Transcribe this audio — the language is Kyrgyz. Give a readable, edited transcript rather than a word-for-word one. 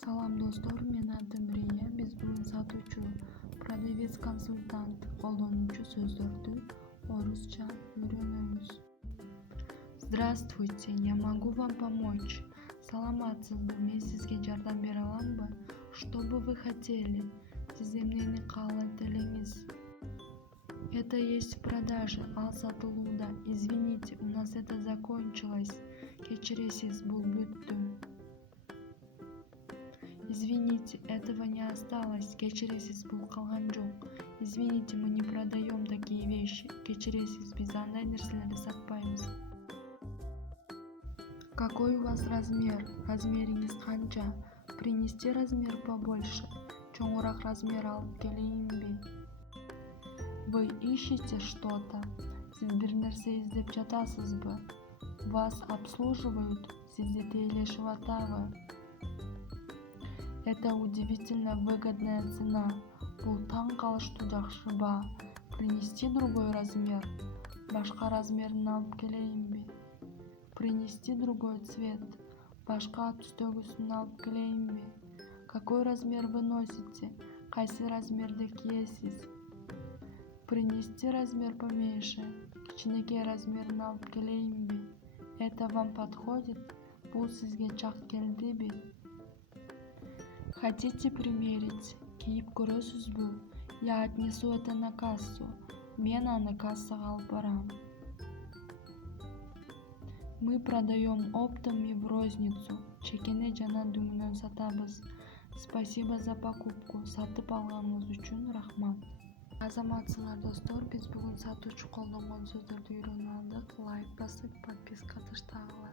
Салам достор, мен атым Рия. Биз бүгүн сатуучу, продавец, консультант, колдонуучу сөздөрдү орусча үйрөнөбүз. Здравствуйте, я могу вам помочь. Саламатсызбы, мен сизге жардам бере аламбы? Что бы вы хотели? Сиз эмнени каалайт элеңиз? Это есть в продаже, ал сатылууда. Извините, у нас это закончилось. Кечиресиз, бул бүттү. Извините, этого не осталось. Кечиресиз, бул калган жок. Извините, мы не продаем такие вещи. Кечиресиз, биз андай нерселерди сатпайбыз. Какой у вас размер? Размериңиз канча? Принести размер побольше? Чоңураак размер алып келейинби? Вы ищете что-то? Сиз бир нерсе издеп жатасызбы? Вас обслуживают? Сизди тейлешип атабы? Это удивительно выгодная цена. Бул таң калыштуу жакшы баа. Принести другой размер? Башка размерин алып келейинби? Принести другой цвет? Башка түстөгүсүн алып келейинби? Какой размер вы носите? Кайсы размерди кийесиз? Принести размер поменьше? Кичинекей размерин алып келейинби? Это вам подходит? Бул сизге чак келдиби? Хотите примерить? Кийип көрөсүзбү? Я отнесу это на кассу. Мен аны кассага алып барам. Мы продаем оптом и в розницу. Чекене жана дүңүнөн сатабыз. Спасибо за покупку. Сатып алганыңыз үчүн рахмат. Азаматсыңар достор, биз бүгүн сатуучу колдонгон сөздөрдү үйрөнүп алдык. Лайк басып, подписка таштагыла.